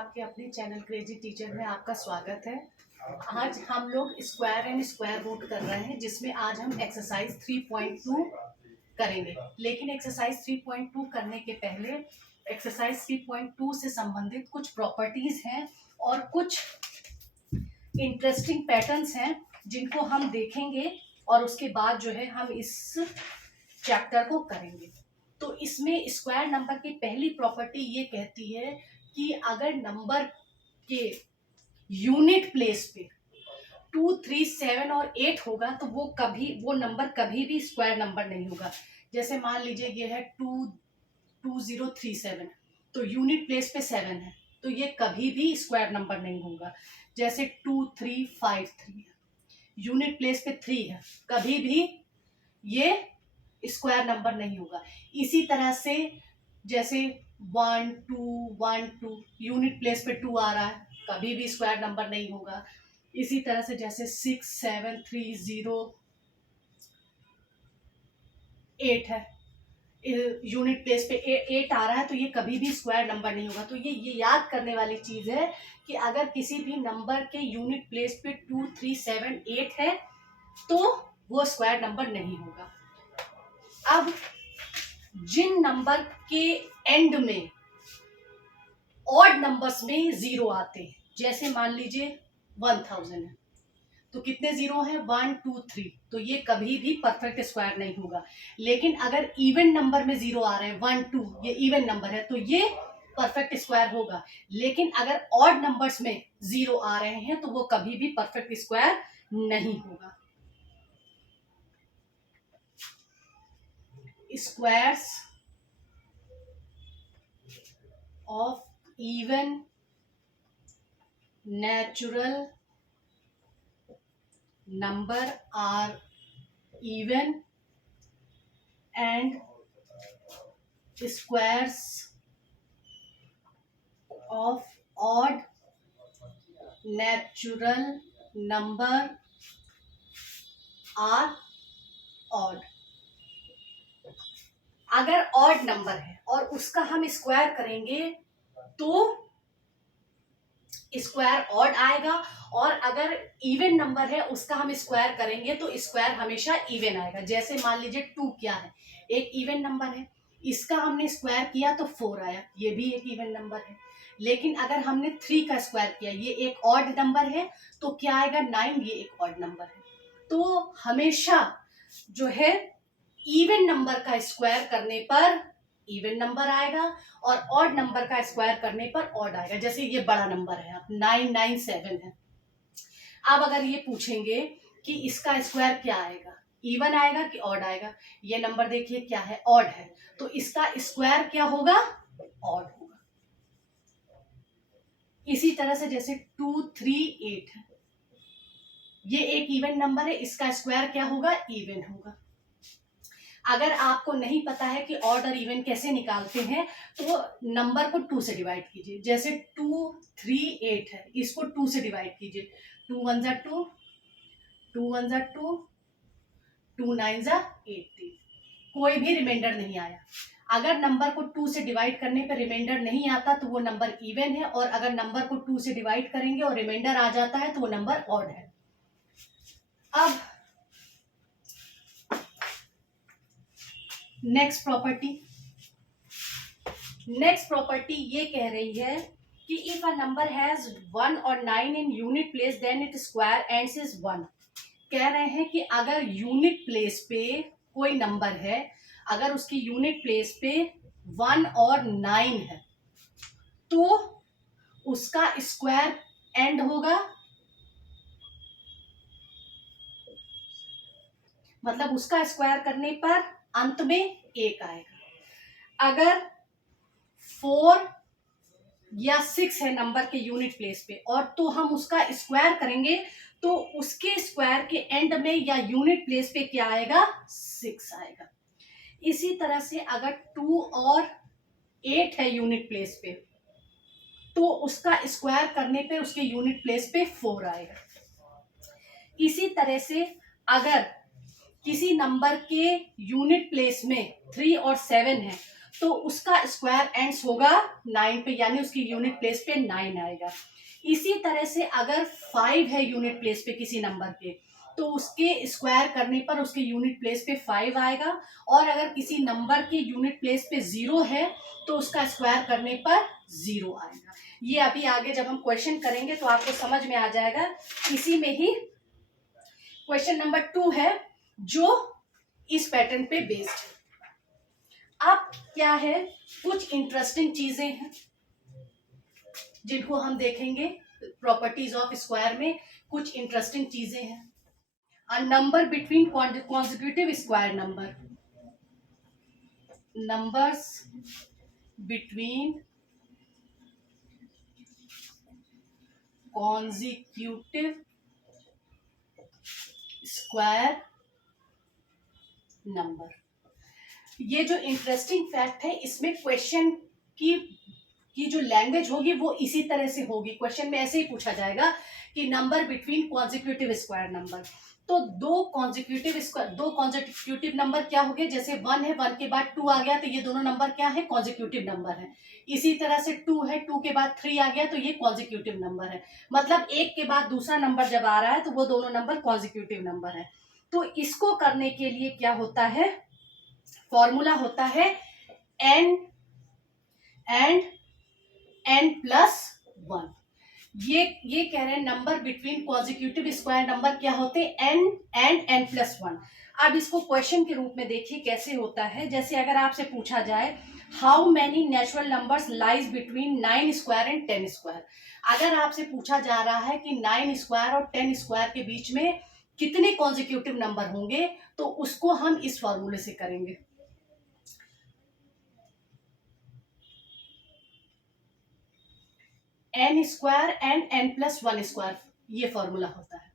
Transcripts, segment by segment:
आपके अपने channel crazy teacher में आपका स्वागत है। आज हम लोग स्क्वायर एंड स्क्वायर रूट कर रहे हैं, जिसमें आज हम एक्सरसाइज 3.2 करेंगे। लेकिन एक्सरसाइज 3.2 करने के पहले एक्सरसाइज 3.2 से संबंधित कुछ प्रॉपर्टीज हैं और कुछ इंटरेस्टिंग पैटर्न्स हैं जिनको हम देखेंगे और उसके बाद जो है हम इस चैप्टर को करेंगे। तो इसमें स्क्वायर नंबर की पहली प्रॉपर्टी ये कहती है कि अगर नंबर के यूनिट प्लेस पे 2, 3, 7 और 8 होगा तो वो नंबर कभी भी स्क्वायर नंबर नहीं होगा। जैसे मान लीजिए ये है 2037, तो यूनिट प्लेस पे 7 है, तो ये कभी भी स्क्वायर नंबर नहीं होगा। जैसे 2353 यूनिट प्लेस पे 3 है, कभी भी ये स्क्वायर नंबर नहीं होगा। इसी तरह से जैसे 1 2 1 2 यूनिट प्लेस पे 2 आ रहा है, कभी भी स्क्वायर नंबर नहीं होगा। इसी तरह से जैसे 6 7 3 0 8 है, यूनिट प्लेस पे 8 आ रहा है, तो ये कभी भी स्क्वायर नंबर नहीं होगा। तो ये याद करने वाली चीज है कि अगर किसी भी नंबर के यूनिट प्लेस पे 2 3 7 8 है तो वो स्क्वायर नंबर नहीं होगा। अब जिन नंबर के एंड में ऑड नंबर्स में 0 आते हैं, जैसे मान लीजिए 1000 है, तो कितने 0 हैं? 1 2 3, तो ये कभी भी परफेक्ट स्क्वायर नहीं होगा। लेकिन अगर इवन नंबर में 0 आ रहे हैं 1 2, ये इवन नंबर है, तो ये परफेक्ट स्क्वायर होगा। लेकिन अगर ऑड नंबर्स में 0 आ रहे हैं तो वो कभी भी परफेक्ट स्क्वायर नहीं होगा। Squares of even natural number are even and squares of odd natural number are odd। अगर ऑड नंबर है और उसका हम स्क्वायर करेंगे तो स्क्वायर ऑड आएगा, और अगर इवन नंबर है उसका हम स्क्वायर करेंगे तो स्क्वायर हमेशा इवन आएगा। जैसे मान लीजिए 2 क्या है, एक इवन नंबर है, इसका हमने स्क्वायर किया तो 4 आया, ये भी एक इवन नंबर है। लेकिन अगर हमने 3 का स्क्वायर किया, ये एक ऑड नंबर है, तो क्या आएगा? 9, ये एक ऑड नंबर है। तो हमेशा जो है इवन नंबर का स्क्वायर करने पर इवन नंबर आएगा और ऑड नंबर का स्क्वायर करने पर ऑड आएगा। जैसे ये बड़ा नंबर है, 997 है। अब अगर ये पूछेंगे कि इसका स्क्वायर क्या आएगा, इवन आएगा कि ऑड आएगा, ये नंबर देखिए क्या है, ऑड है, तो इसका स्क्वायर क्या होगा? ऑड होगा। इसी तरह से जैसे 238 है, ये एक इवन नंबर है, इसका स्क्वायर क्या होगा? इवन होगा। अगर आपको नहीं पता है कि ऑड और इवन कैसे निकालते हैं, तो नंबर को 2 से डिवाइड कीजिए। जैसे 238 है, इसको 2 से डिवाइड कीजिए। 2 1 जा 2, 2 1 जा 2, 2 9 जा 18, कोई भी रिमाइंडर नहीं आया। अगर नंबर को 2 से डिवाइड करने पर रिमाइंडर नहीं आता तो वो नंबर इवन है, और अगर नंबर को 2 से डिवाइड करेंगे और रिमाइंडर आ जाता है तो वो नंबर ऑड है। अब नेक्स्ट प्रॉपर्टी ये कह रही है कि इफ अ नंबर हैज 1 और 9 in unit place then it square ends is 1। कह रहे हैं कि अगर यूनिट प्लेस पे कोई नंबर है, अगर उसकी यूनिट प्लेस पे 1 और 9 है तो उसका स्क्वायर एंड होगा, मतलब उसका स्क्वायर करने पर अंत में 1 आएगा। अगर 4 या 6 है नंबर के यूनिट प्लेस पे, और तो हम उसका स्क्वायर करेंगे तो उसके स्क्वायर के एंड में या यूनिट प्लेस पे क्या आएगा? 6 आएगा। इसी तरह से अगर 2 और 8 है यूनिट प्लेस पे, तो उसका स्क्वायर करने पे उसके यूनिट प्लेस पे 4 आएगा। इसी तरह से अगर किसी नंबर के यूनिट प्लेस में 3 और 7 है तो उसका स्क्वायर एंड्स होगा 9 पे, यानी उसकी यूनिट प्लेस पे 9 आएगा। इसी तरह से अगर 5 है यूनिट प्लेस पे किसी नंबर के, तो उसके स्क्वायर करने पर उसके यूनिट प्लेस पे 5 आएगा। और अगर किसी नंबर के यूनिट प्लेस पे 0 है तो उसका स्क्वायर करने पर 0 आएगा। ये अभी आगे जब हम क्वेश्चन करेंगे तो आपको समझ में आ जाएगा। इसी में ही क्वेश्चन नंबर 2 है जो इस पैटर्न पे बेस्ड है। अब क्या है, कुछ इंटरेस्टिंग चीजें हैं जिनको हम देखेंगे। प्रॉपर्टीज ऑफ स्क्वायर में कुछ इंटरेस्टिंग चीजें हैं। A number between consecutive square number, numbers between consecutive square number. ये जो इंटरेस्टिंग फैक्ट है, इसमें क्वेश्चन की जो लैंग्वेज होगी वो इसी तरह से होगी। क्वेश्चन में ऐसे ही पूछा जाएगा कि number between consecutive square number. तो दो कॉन्जिक्यूटिव नंबर क्या हो गए, जैसे 1 है, 1 के बाद 2 आ गया तो ये दोनों नंबर क्या है, कॉन्जिक्यूटिव नंबर है। इसी तरह से 2 है, 2 के बाद 3 आ गया तो ये कॉन्जिक्यूटिव नंबर है। मतलब एक के बाद दूसरा नंबर जब आ रहा है तो वो दोनों नंबर कॉन्जिक्यूटिव नंबर है। तो इसको करने के लिए क्या होता है, फॉर्मूला होता है n एंड n+1। ये कह रहे हैं number between consecutive square number क्या होते हैं, n एंड n+1। अब इसको क्वेश्चन के रूप में देखिए कैसे होता है। जैसे अगर आपसे पूछा जाए how many natural numbers lies between 9 square and 10 square. अगर आपसे पूछा जा रहा है कि 9 स्क्वायर और 10 स्क्वायर के बीच में कितने कॉन्जिक्यूटिव नंबर होंगे, तो उसको हम इस फॉर्मूले से करेंगे। n square and n+1 square, ये फॉर्मूला होता है।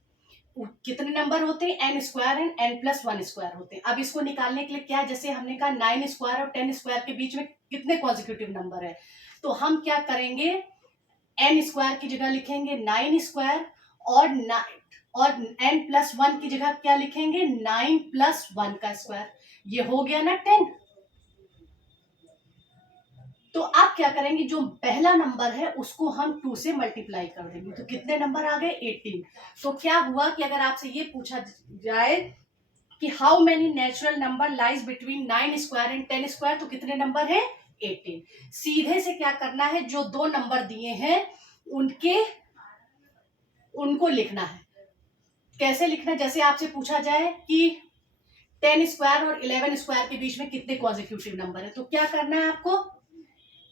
कितने नंबर होते हैं, n square and n+1 square होते हैं। अब इसको निकालने के लिए क्या है, जैसे हमने कहा 9 स्क्वायर और 10 स्क्वायर के बीच में कितने कॉन्जिक्यूटिव नंबर है, तो हम क्या करेंगे, n स्क्वायर की जगह लिखेंगे 9 स्क्वायर और n+1 की जगह क्या लिखेंगे, 9+1 का स्क्वायर। ये हो गया ना 10। तो आप क्या करेंगे, जो पहला नंबर है उसको हम 2 से मल्टीप्लाई कर देंगे, तो कितने नंबर आ गए, 18। तो क्या हुआ कि अगर आपसे ये पूछा जाए कि how many natural number lies between 9 square and 10 square, तो कितने नंबर है, 18। सीधे से क्या करना है, जो दो नंबर दिए हैं उनको लिखना है। कैसे लिखना है, जैसे आपसे पूछा जाए कि 10 स्क्वायर और 11 स्क्वायर के बीच में कितने कॉन्जिक्यूटिव नंबर है, तो क्या करना है आपको,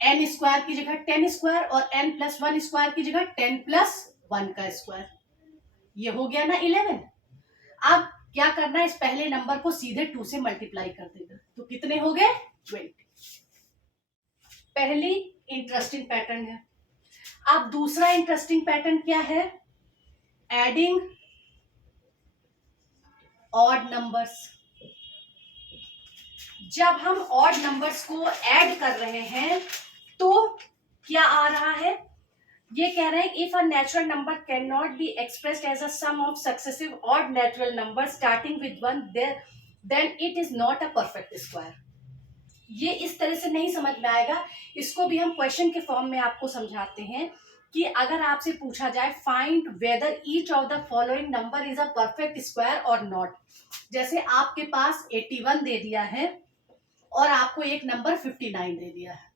n स्क्वायर की जगह 10 स्क्वायर और n+1 स्क्वायर की जगह 10+1 का स्क्वायर। ये हो गया ना 11। अब क्या करना है, इस पहले नंबर को सीधे 2 से मल्टीप्लाई कर देगा, तो कितने हो गए, 20। पहली इंटरेस्टिंग पैटर्न है। अब दूसरा इंटरेस्टिंग पैटर्न क्या है, एडिंग ऑड नंबर्स। जब हम ऑड नंबर्स को ऐड कर रहे हैं तो क्या आ रहा है, ये कह रहे हैं if a natural number can not be expressed as a sum of successive odd natural number starting with 1 then it is not a perfect square. ये इस तरह से नहीं समझ में आएगा, इसको भी हम क्वेश्चन के फॉर्म में आपको समझाते हैं कि अगर आपसे पूछा जाए find whether each of the following number is a perfect square और नॉट। जैसे आपके पास 81 दे दिया है और आपको एक नंबर 59 दे दिया है,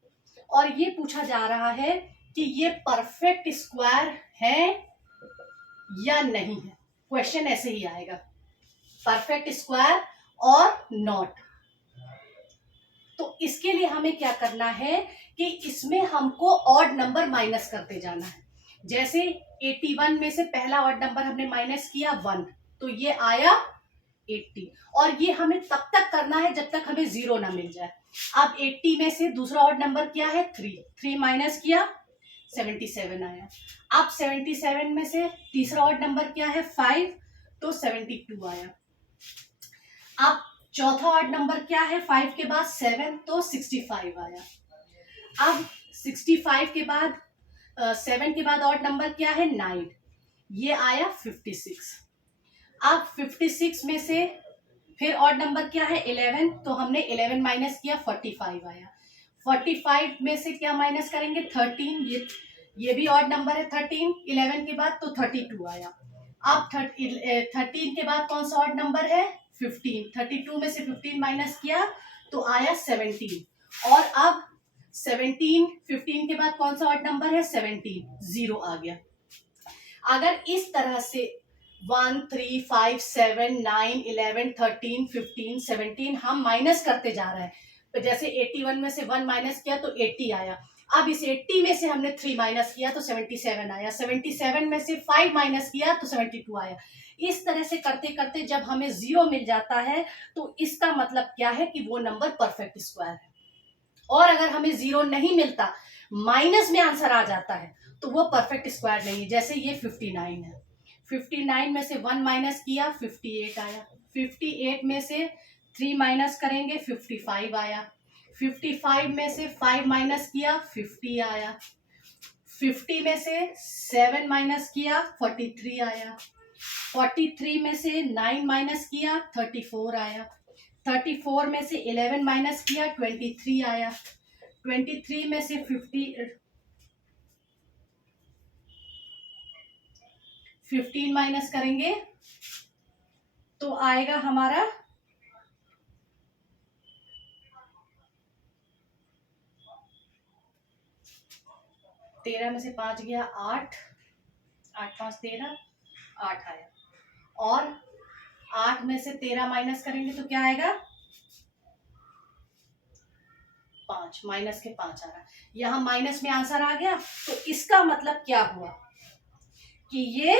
और ये पूछा जा रहा है कि ये परफेक्ट स्क्वायर है या नहीं है। क्वेश्चन ऐसे ही आएगा, परफेक्ट स्क्वायर और नॉट। तो इसके लिए हमें क्या करना है कि इसमें हमको ऑड नंबर माइनस करते जाना है। जैसे 81 में से पहला ऑड नंबर हमने माइनस किया 1, तो ये आया 80, और ये हमें तब तक करना है जब तक हमें 0 ना मिल जाए। अब 80 में से दूसरा ऑड नंबर क्या है, 3 माइनस किया 77 आया। अब 77 में से तीसरा ऑड नंबर क्या है, 5, तो 72 आया। अब चौथा ऑड नंबर क्या है, 5 के बाद 7, तो 65 आया। अब 65 के बाद 7 के बाद ऑड नंबर क्या है, 9, ये आया 56। अब 56 में से फिर ऑड नंबर क्या है, 11, तो हमने 11 माइनस किया 45 आया। 45 में से क्या माइनस करेंगे 13, ये भी ऑड नंबर है 13, 11 के बाद तो 32 आया। अब 13 के बाद कौन सा ऑड नंबर है 15, 32 में से 15 माइनस किया तो आया 17। और अब 17, 15 के बाद कौन सा ऑड नंबर है 17, 0 आ गया। अगर इस तरह से 1, 3, 5, 7, 9, 11, 13, 15, 17 हम माइनस करते जा रहे हैं, तो जैसे 81 में से 1 माइनस किया तो 80 आया। अब इस 80 में से हमने 3 माइनस किया तो 77 आया, 77 में से 5 माइनस किया तो 72 आया। इस तरह से करते करते जब हमें 0 मिल जाता है तो इसका मतलब क्या है कि वो नंबर परफेक्ट स्क्वायर है। और अगर हमें 0 नहीं मिलता, माइनस में आंसर आ जाता है, तो वो परफेक्ट स्क्वायर नहीं है। जैसे ये 59 है, 59 में से 1 माइनस किया 58 आया, 58 में से 3 माइनस करेंगे 55 आया, 55 में से 5 माइनस किया 50 आया, 50 में से 7 माइनस किया 43 आया, 43 में से 9 माइनस किया 34 आया, 34 में से 11 माइनस किया 23 आया, 23 में से 15 माइनस करेंगे तो आएगा हमारा 13 में से 5 गया 8, 8 5 13, 8 आया। और 8 में से 13 माइनस करेंगे तो क्या आएगा 5, माइनस के 5 आ रहा है। यहां माइनस में आंसर आ गया, तो इसका मतलब क्या हुआ कि ये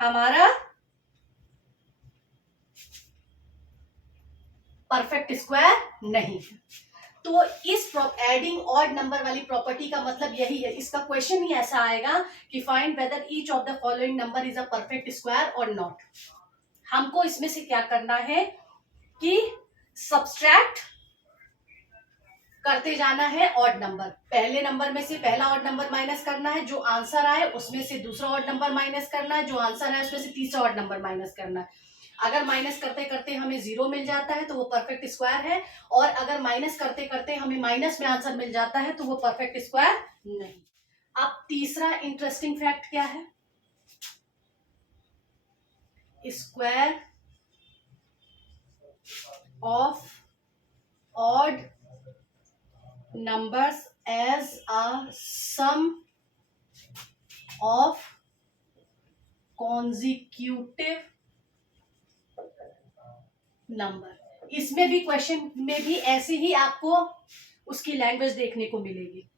हमारा परफेक्ट स्क्वायर नहीं है। तो इस एडिंग ऑड नंबर वाली प्रॉपर्टी का मतलब यही है। इसका क्वेश्चन ही ऐसा आएगा कि find whether each of the following number is a perfect square और नॉट। हमको इसमें से क्या करना है कि सब्सट्रैक्ट करते जाना है ऑड नंबर। पहले नंबर में से पहला ऑड नंबर माइनस करना है, जो आंसर आए उसमें से दूसरा ऑड नंबर माइनस करना है, जो आंसर आए उसमें से तीसरा ऑड नंबर माइनस करना है। अगर माइनस करते करते हमें 0 मिल जाता है तो वो परफेक्ट स्क्वायर है, और अगर माइनस करते करते हमें माइनस में आंसर मिल जाता है तो वो परफेक्ट स्क्वायर नहीं। अब तीसरा इंटरेस्टिंग फैक्ट क्या है, square of odd numbers as a sum of consecutive number। इसमें भी क्वेश्चन में भी ऐसे ही आपको उसकी लैंग्वेज देखने को मिलेगी।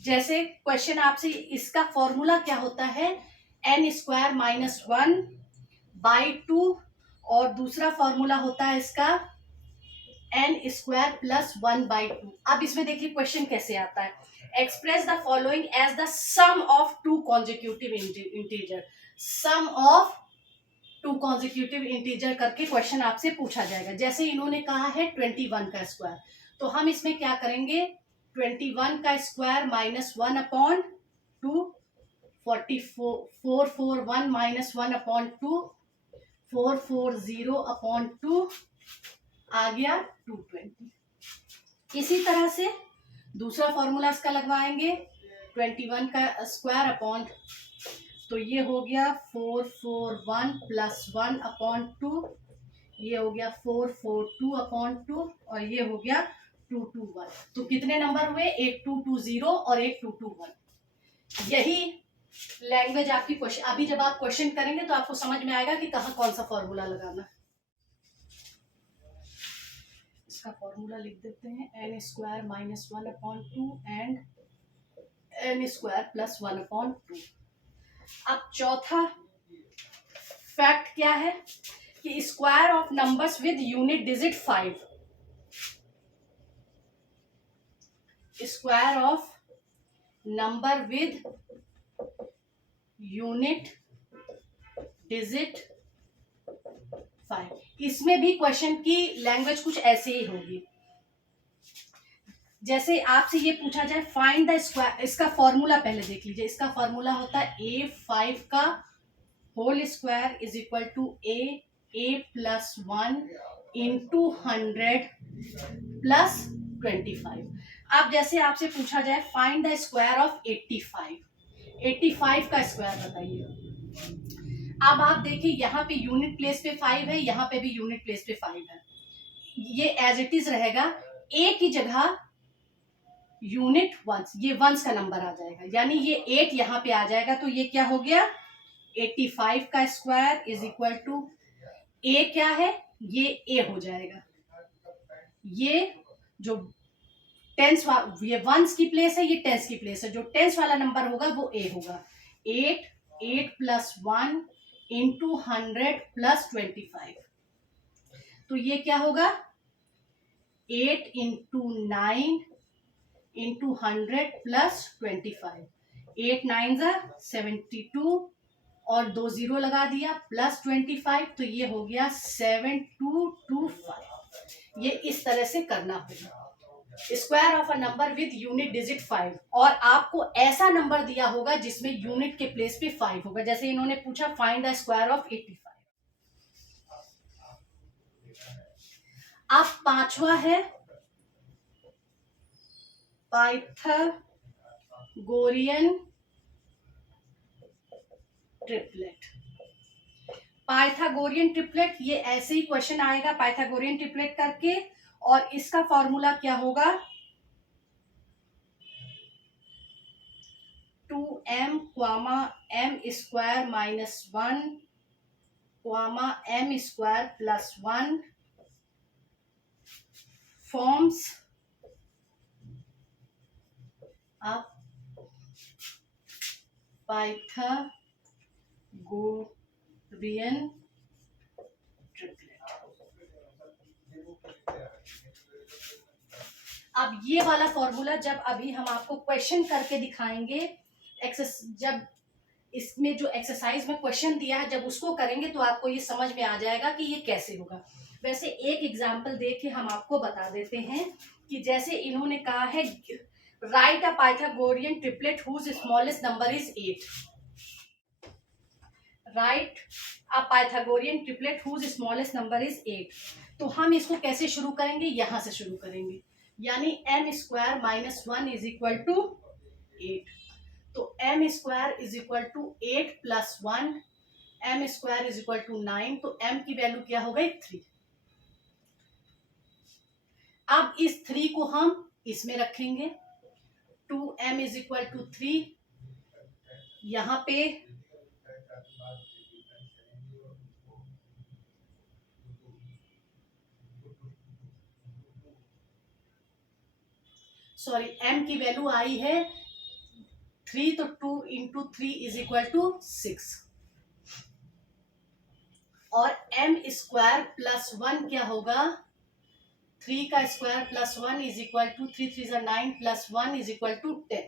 जैसे क्वेश्चन आपसे, इसका फॉर्मूला क्या होता है n स्क्वायर माइनस 1/2, और दूसरा फॉर्मूला होता है इसका n स्क्वायर प्लस 1/2। अब इसमें देखिए क्वेश्चन कैसे आता है, express the following as the sum of two consecutive integer. Sum of two consecutive integer करके क्वेश्चन आपसे पूछा जाएगा। जैसे इन्होंने कहा है 21 का स्क्वायर, तो हम इसमें क्या करेंगे 21 का स्क्वायर माइनस 1/2, 441 माइनस 1/2, 440/2 आ गया 220। इसी तरह से दूसरा फॉर्मूला इसका लगवाएंगे 21 का स्क्वायर अपॉन, तो ये हो गया 441 प्लस 1/2, ये हो गया 442/2, और ये हो गया 221। तो कितने नंबर हुए, एक 220 और एक 221। यही लैंग्वेज आपकी क्वेश्चन, अभी जब आप क्वेश्चन करेंगे तो आपको समझ में आएगा कि कहाँ कौन सा फॉर्मूला लगाना है। इसका फॉर्मूला लिख देते हैं, n square minus 1/2 and n square plus 1/2। अब चौथा फैक्ट क्या है कि square of numbers with unit digit 5, square of number with unit digit 5, इसमें भी क्वेश्चन की लैंग्वेज कुछ ऐसे ही होगी। जैसे आपसे ये पूछा जाए फाइंड द स्क्वायर, इसका फॉर्मूला पहले देख लीजिए। इसका फॉर्मूला होता है a5 का whole square is equal to a plus 1 into 100 plus 25। अब जैसे आपसे पूछा जाए फाइंड द स्क्वायर ऑफ 85, 85 का स्क्वायर बताइए। अब आप देखिए यहाँ पे यूनिट प्लेस पे 5 है, यहाँ पे भी यूनिट प्लेस पे 5 है, ये एज इट इज रहेगा। ए की जगह यूनिट वंस, ये वंस का नंबर आ जाएगा, यानी ये 8 यहाँ पे आ जाएगा, तो ये क्या हो गया 85 का स्क्वायर इज इक्वल टू ए क्या है, ये ए हो जाएगा। ये जो टेंस ये वंस की प्लेस है, ये टेंस की प्लेस है, जो टेंस वाला नंबर होगा वो ए होगा। 8 प्लस 1 इंटू 100 प्लस 25, तो ये क्या होगा 8 इंटू 9 इंटू 100 प्लस 25, 8 9 72 और 2 जीरो लगा दिया प्लस 25, तो ये हो गया 7225। ये इस तरह से करना होगा square of a number with unit digit 5, और आपको ऐसा नंबर दिया होगा जिसमें यूनिट के प्लेस पे 5 होगा। जैसे इन्होंने पूछा फाइंड द स्क्वायर ऑफ 85। अब पांचवा है पाइथागोरियन ट्रिपलेट। पाइथागोरियन ट्रिपलेट, ये ऐसे ही क्वेश्चन आएगा पाइथागोरियन ट्रिपलेट करके, और इसका फॉर्मूला क्या होगा 2m m square minus 1 m square plus 1 forms of Pythagorean triplet। अब ये वाला फॉर्मूला जब अभी हम आपको क्वेश्चन करके दिखाएंगे, जब इसमें जो एक्सरसाइज में क्वेश्चन दिया है जब उसको करेंगे तो आपको ये समझ में आ जाएगा कि ये कैसे होगा। वैसे एक एग्जाम्पल दे के हम आपको बता देते हैं कि जैसे इन्होंने कहा है write a Pythagorean triplet whose smallest number is 8। Write a Pythagorean triplet whose smallest number is 8। तो हम इसको कैसे शुरू करेंगे, यहां से शुरू करेंगे, यानी m square minus 1 is equal to 8। तो m square is equal to 8 plus 1, m square is equal to 9, तो m की वैल्यू क्या हो गई 3। अब इस 3 को हम इसमें रखेंगे, 2m इज इक्वल टू 3, यहां पे सॉरी m की वैल्यू आई है 3, तो 2 इंटू 3 इज इक्वल टू 6, और m स्क्वायर प्लस 1 क्या होगा 3 का square plus 1 is equal to 3 3 9 plus 1 is equal to 10।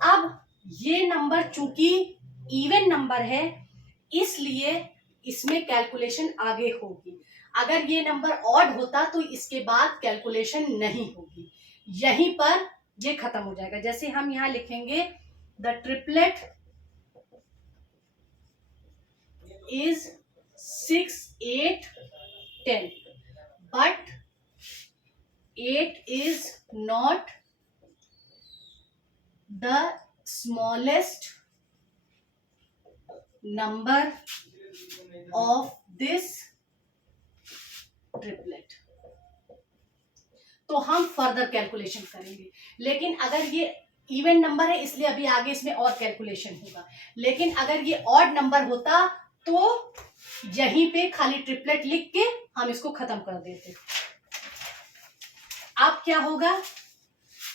अब ये नंबर चूंकि इवन नंबर है इसलिए इसमें कैलकुलेशन आगे होगी। अगर ये नंबर ऑड होता तो इसके बाद कैलकुलेशन नहीं होगी, यहीं पर ये खत्म हो जाएगा। जैसे हम यहां लिखेंगे the triplet is 6 8 10, but 8 is not the smallest number of this triplet। तो हम फर्दर कैलकुलेशन करेंगे, लेकिन अगर ये इवन नंबर है इसलिए अभी आगे इसमें और कैलकुलेशन होगा, लेकिन अगर ये ऑड नंबर होता तो यहीं पे खाली ट्रिपलेट लिख के हम इसको खत्म कर देते। अब क्या होगा,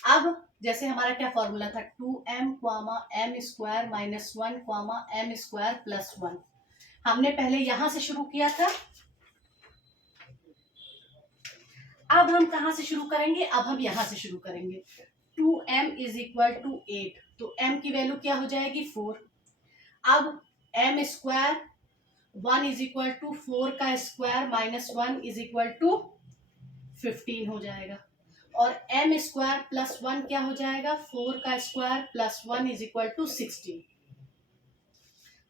अब जैसे हमारा क्या फॉर्मूला था 2m m square minus 1 m square plus 1, हमने पहले यहां से शुरू किया था। अब हम कहां से शुरू करेंगे, अब हम यहां से शुरू करेंगे। 2m इज इक्वल टू 8, तो m की वैल्यू क्या हो जाएगी 4। अब m square 1 is equal to 4 का square minus 1 is equal to 15 हो जाएगा, और m स्क्वायर प्लस 1 क्या हो जाएगा 4 का square plus 1 is equal to 16।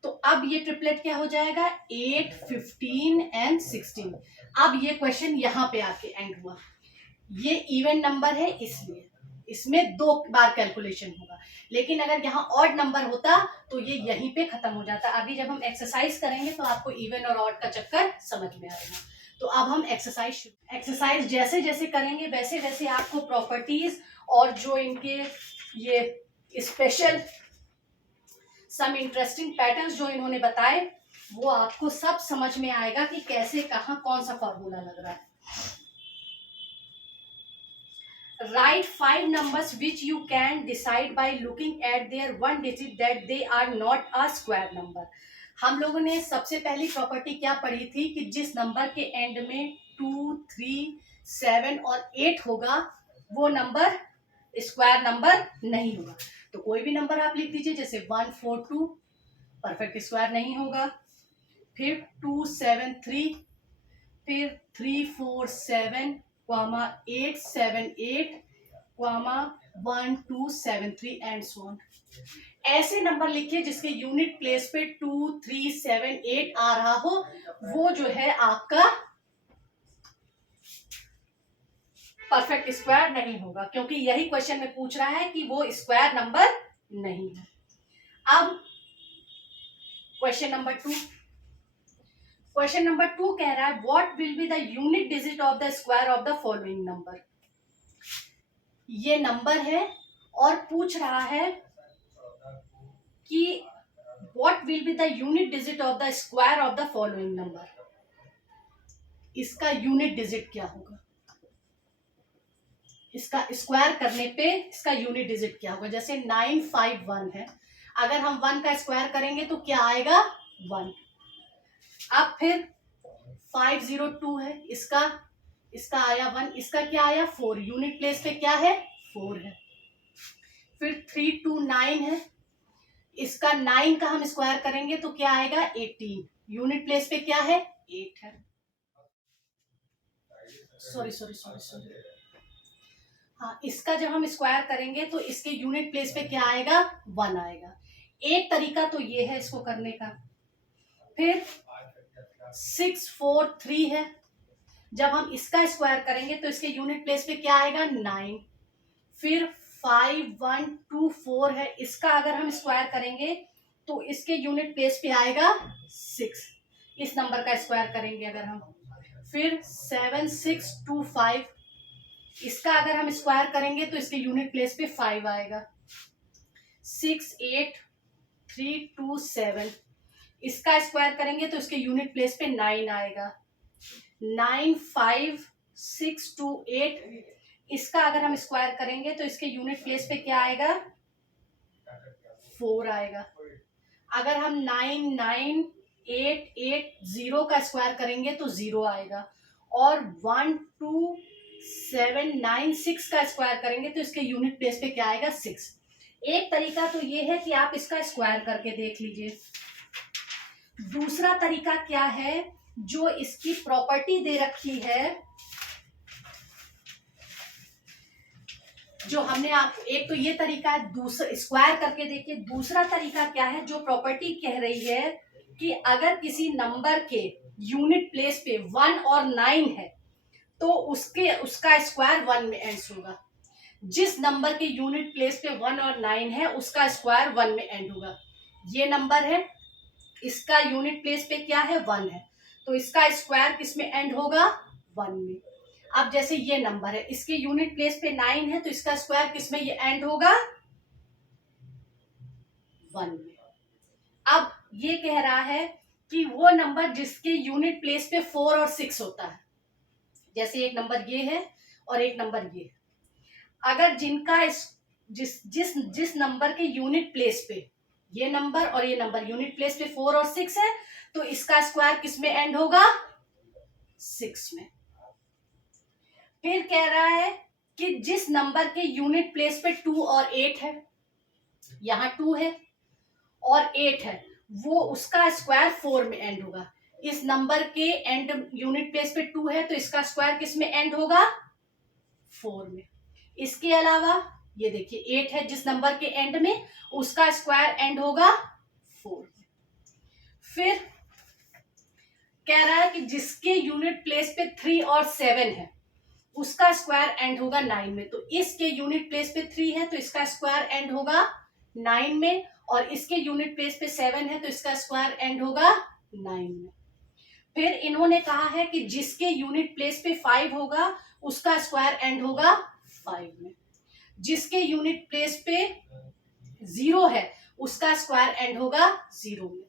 तो अब ये ट्रिपलेट क्या हो जाएगा, 8, 15 एंड 16। अब ये क्वेश्चन यहाँ पे आके एंड हुआ। ये इवन नंबर है इसलिए इसमें 2 बार कैलकुलेशन होगा, लेकिन अगर यहाँ ऑड नंबर होता तो ये यहीं पे खत्म हो जाता। अभी जब हम एक्सरसाइज करेंगे तो आपको इवन और ऑड का चक्कर समझ में आएगा। तो अब हम एक्सरसाइज जैसे जैसे करेंगे वैसे वैसे आपको प्रॉपर्टीज और जो इनके ये स्पेशल सम इंटरेस्टिंग पैटर्न्स जो इन्होंने बताए वो आपको सब समझ में आएगा कि कैसे कहाँ कौन सा फॉर्मूला लग रहा है। Write 5 numbers which you can decide by looking at their one digit that they are not a square number. हम लोगों ने सबसे पहली प्रॉपर्टी क्या पढ़ी थी कि जिस नंबर के एंड में 2, 3, 7 और 8 होगा वो नंबर स्क्वायर नंबर नहीं होगा। तो कोई भी नंबर आप लिख दीजिए, जैसे 1, 4, 2 परफेक्ट स्क्वायर नहीं होगा, फिर 2, 7, 3, फिर 3, 4, 7, 8, 7, 8, 1, 2, 7, 3 एंड सो ऑन। ऐसे नंबर लिखिए जिसके यूनिट प्लेस पे 2, 3, 7, 8 आ रहा हो, वो जो है आपका परफेक्ट स्क्वायर नहीं होगा, क्योंकि यही क्वेश्चन में पूछ रहा है कि वो स्क्वायर नंबर नहीं है। अब क्वेश्चन नंबर 2 कह रहा है what will be the unit digit of the square of the following number. ये नंबर है और पूछ रहा है कि what will be the unit digit of the square of the following number. इसका यूनिट डिजिट क्या होगा, इसका स्क्वायर करने पे इसका यूनिट डिजिट क्या होगा। जैसे 951 है, अगर हम 1 का स्क्वायर करेंगे तो क्या आएगा, 1। अब फिर 502 है, इसका आया 1, इसका क्या आया 4, यूनिट प्लेस पे क्या है 4 है। फिर 329 है, इसका 9 का हम स्क्वायर करेंगे तो क्या आएगा 18, यूनिट प्लेस पे क्या है 8 है। सॉरी हाँ, इसका जब हम स्क्वायर करेंगे तो इसके यूनिट प्लेस पे क्या आएगा 1 आएगा। एक तरीका तो ये है इसको करने का। फिर 643 है, जब हम इसका स्क्वायर करेंगे तो इसके यूनिट प्लेस पे क्या आएगा 9। फिर 5124 है, इसका अगर हम स्क्वायर करेंगे तो इसके यूनिट प्लेस पे आएगा 6, इस नंबर का स्क्वायर करेंगे अगर हम। फिर 7625, इसका अगर हम स्क्वायर करेंगे तो इसके यूनिट प्लेस पे 5 आएगा। 68327, इसका स्क्वायर करेंगे तो इसके यूनिट प्लेस पे 9 आएगा। 95628, इसका अगर हम स्क्वायर करेंगे तो इसके यूनिट प्लेस पे क्या आएगा 4 आएगा। अगर हम 99880 का स्क्वायर करेंगे तो 0 आएगा, और 12796 का स्क्वायर करेंगे तो इसके यूनिट प्लेस पे क्या आएगा 6। एक तरीका तो ये है कि आप इसका स्क्वायर करके देख लीजिए। दूसरा तरीका क्या है, जो इसकी प्रॉपर्टी दे रखी है, जो हमने आपको, एक तो ये तरीका है दूसरा स्क्वायर करके देखिए। दूसरा तरीका क्या है, जो प्रॉपर्टी कह रही है कि अगर किसी नंबर के यूनिट प्लेस पे 1 और 9 है तो उसका स्क्वायर 1 में एंड होगा। जिस नंबर के यूनिट प्लेस पे 1 और 9 है उसका स्क्वायर 1 में एंड होगा। ये नंबर है, इसका यूनिट प्लेस पे क्या है 1 है, तो इसका स्क्वायर किस में एंड होगा 1 में। अब जैसे ये नंबर है, इसके यूनिट प्लेस पे 9 है तो इसका स्क्वायर किस में ये एंड होगा 1 में। अब ये कह रहा है कि वो नंबर जिसके यूनिट प्लेस पे 4 और 6 होता है, जैसे एक नंबर ये है और एक नंबर ये है, अगर जिनका जिस नंबर के यूनिट प्लेस पे ये नंबर और ये नंबर यूनिट प्लेस पे 4 और 6 है तो इसका स्क्वायर किस में एंड होगा 6 में। फिर कह रहा है कि जिस नंबर के यूनिट प्लेस पे 2 और 8 है, यहाँ 2 है और 8 है, वो उसका स्क्वायर 4 में एंड होगा। इस नंबर के एंड यूनिट प्लेस पे 2 है तो इसका स्क्वायर किस में एंड होगा 4 में। इसके अलावा ये देखिए 8 है, जिस नंबर के एंड में उसका स्क्वायर एंड होगा 4 में। फिर कह रहा है कि जिसके यूनिट प्लेस पे 3 और 7 है उसका स्क्वायर एंड होगा 9 में। तो इसके यूनिट प्लेस पे 3 है तो इसका स्क्वायर एंड होगा 9 में, और इसके यूनिट प्लेस पे 7 है तो इसका स्क्वायर एंड होगा 9 में। फिर इन्होंने कहा है कि जिसके यूनिट प्लेस पे 5 होगा उसका स्क्वायर एंड होगा 5 में। जिसके यूनिट प्लेस पे 0 है उसका स्क्वायर एंड होगा 0 में।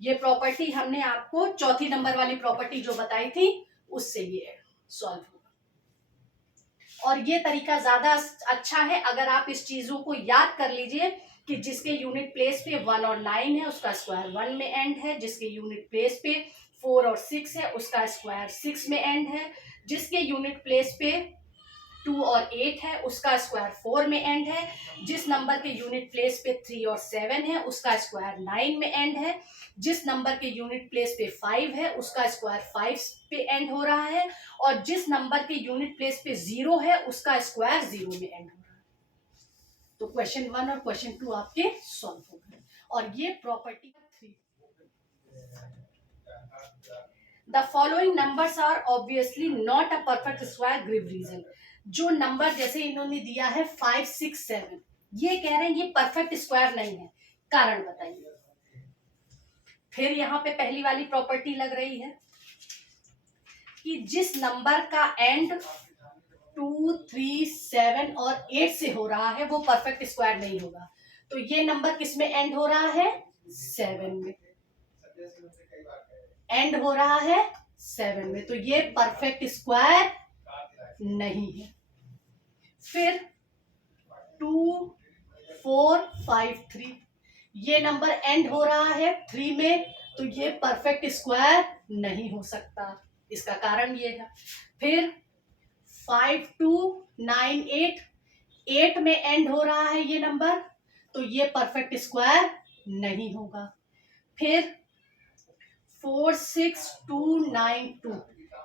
ये प्रॉपर्टी हमने आपको चौथी नंबर वाली प्रॉपर्टी जो बताई थी उससे ये सॉल्व होगा। और ये तरीका ज्यादा अच्छा है अगर आप इस चीजों को याद कर लीजिए कि जिसके यूनिट प्लेस पे 1 और 9 है उसका स्क्वायर 1 में एंड है, जिसके यूनिट प्लेस पे 4 और 6 है उसका स्क्वायर 6 में एंड है, जिसके यूनिट प्लेस पे 2 और 8 है उसका स्क्वायर 4 में एंड है, जिस नंबर के यूनिट प्लेस पे 3 और 7 है उसका स्क्वायर 9 में एंड है, जिस नंबर के यूनिट प्लेस पे 5 है उसका स्क्वायर 5 पे एंड हो रहा है, और जिस नंबर के यूनिट प्लेस पे 0 है उसका स्क्वायर 0 में एंड हो रहा है। तो क्वेश्चन 1 और क्वेश्चन 2 आपके सॉल्व हो गए। और ये property 3, the following numbers are obviously not a perfect square, give reason. जो नंबर जैसे इन्होंने दिया है 5, 6, 7, ये कह रहे हैं ये परफेक्ट स्क्वायर नहीं है, कारण बताइए। फिर यहाँ पे पहली वाली प्रॉपर्टी लग रही है कि जिस नंबर का एंड 2, 3, 7 और 8 से हो रहा है वो परफेक्ट स्क्वायर नहीं होगा। तो ये नंबर किस में एंड हो रहा है? 7 में एंड हो रहा है, 7 में, तो ये परफेक्ट स्क्वायर नहीं है। फिर 2, 4, 5, 3, ये नंबर एंड हो रहा है 3 में, तो ये परफेक्ट स्क्वायर नहीं हो सकता, इसका कारण ये है। फिर 5, 2, 9, 8, 8 में एंड हो रहा है ये नंबर, तो ये परफेक्ट स्क्वायर नहीं होगा। फिर 4, 6, 2, 9, 2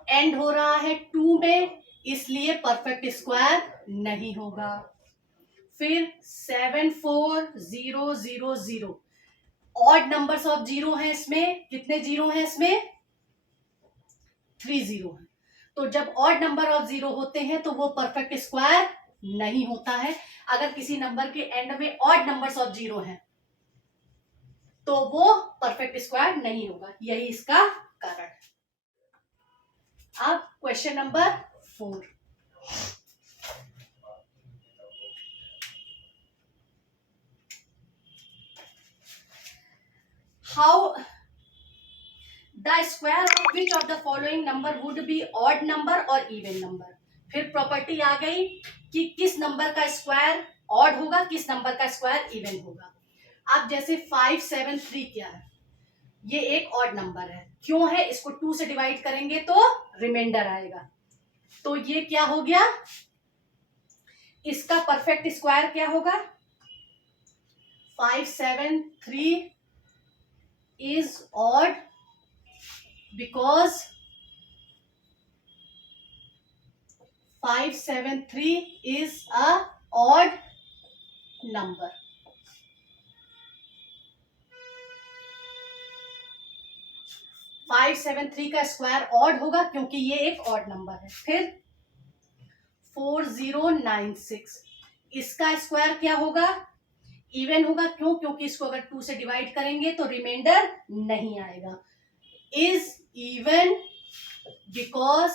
एंड हो रहा है 2 में, इसलिए परफेक्ट स्क्वायर नहीं होगा। फिर 7, 4, 0, 0, 0, ऑड नंबर्स ऑफ जीरो है इसमें, कितने जीरो हैं इसमें? 3 जीरो है। तो जब ऑड नंबर ऑफ जीरो होते हैं तो वो परफेक्ट स्क्वायर नहीं होता है। अगर किसी नंबर के एंड में ऑड नंबर्स ऑफ जीरो है तो वो परफेक्ट स्क्वायर नहीं होगा, यही इसका कारण है। अब question number 4, how the square of which of the following number would be odd number और इवन नंबर। फिर प्रॉपर्टी आ गई कि किस नंबर का स्क्वायर ऑड होगा, किस नंबर का स्क्वायर इवन होगा। अब जैसे 5, 7, 3 क्या है? ये एक ऑड नंबर है, क्यों है? इसको 2 से डिवाइड करेंगे तो रिमाइंडर आएगा, तो ये क्या हो गया? इसका परफेक्ट स्क्वायर क्या होगा? 5, 7, 3 is odd because 5, 7, 3 is a odd number. Five 7, 3 का स्क्वायर ऑड होगा क्योंकि ये एक ऑड नंबर है। फिर 4, 0, 9, 6, इसका स्क्वायर क्या होगा? इवन होगा, क्यों? क्योंकि इसको अगर 2 से डिवाइड करेंगे तो रिमाइंडर नहीं आएगा। Is even because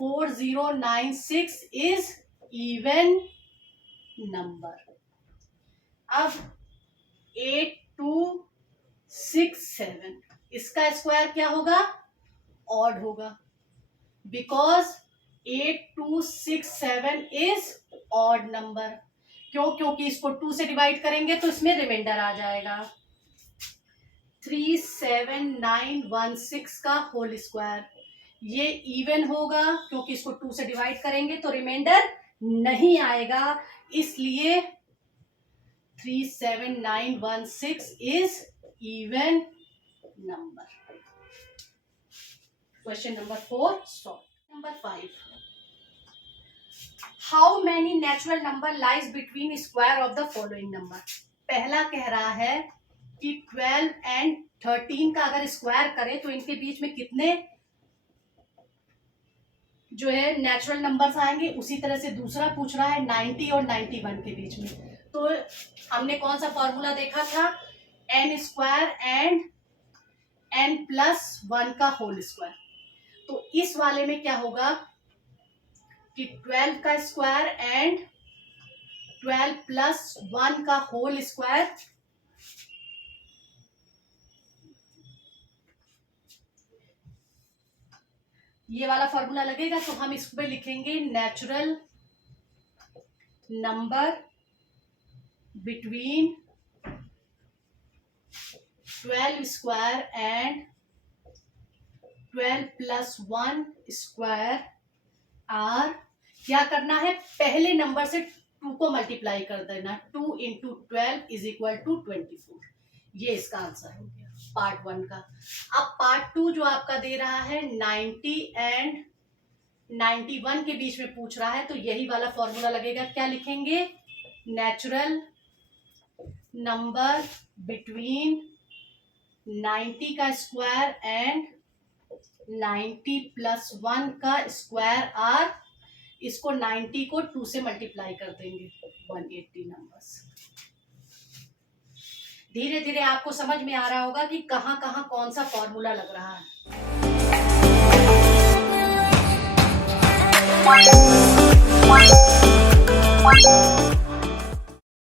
4, 0, 9, 6 is even number. अब 8, 2, 6, 7, इसका स्क्वायर क्या होगा? ऑड होगा, बिकॉज 8, 2, 6, 7 इज ऑड नंबर। क्यों? क्योंकि इसको 2 से डिवाइड करेंगे तो इसमें रिमाइंडर आ जाएगा। 3, 7, 9, 1, 6 का होल स्क्वायर, ये इवन होगा क्योंकि इसको 2 से डिवाइड करेंगे तो रिमाइंडर नहीं आएगा, इसलिए 3, 7, 9, 1, 6 is even number. Question number 4 solve. Number 5, how many natural number lies between square of the following number. पहला कह रहा है कि 12 एंड 13 का अगर स्क्वायर करें तो इनके बीच में कितने जो है नेचुरल नंबर्स आएंगे। उसी तरह से दूसरा पूछ रहा है 90 और 91 के बीच में। तो हमने कौन सा फॉर्मूला देखा था, n square and n plus 1 का होल स्क्वायर। तो इस वाले में क्या होगा कि 12 का स्क्वायर एंड 12 प्लस 1 का होल स्क्वायर, ये वाला फॉर्मूला लगेगा। तो हम इस पे लिखेंगे natural number between 12 square and 12 plus 1 square are, क्या करना है, पहले नंबर से 2 को मल्टीप्लाई कर देना। 2 इंटू 12 इज इक्वल टू 24। ये इसका आंसर हो गया पार्ट 1 का। अब पार्ट 2 जो आपका दे रहा है 90 एंड 91 के बीच में पूछ रहा है, तो यही वाला फॉर्मूला लगेगा। क्या लिखेंगे, नेचुरल नंबर बिटवीन 90 का स्क्वायर एंड 90 प्लस 1 का स्क्वायर आर। इसको 90 को 2 से मल्टीप्लाई कर देंगे, 180 नंबर्स। धीरे धीरे आपको समझ में आ रहा होगा कि कहाँ कहाँ कौन सा फॉर्मूला लग रहा है।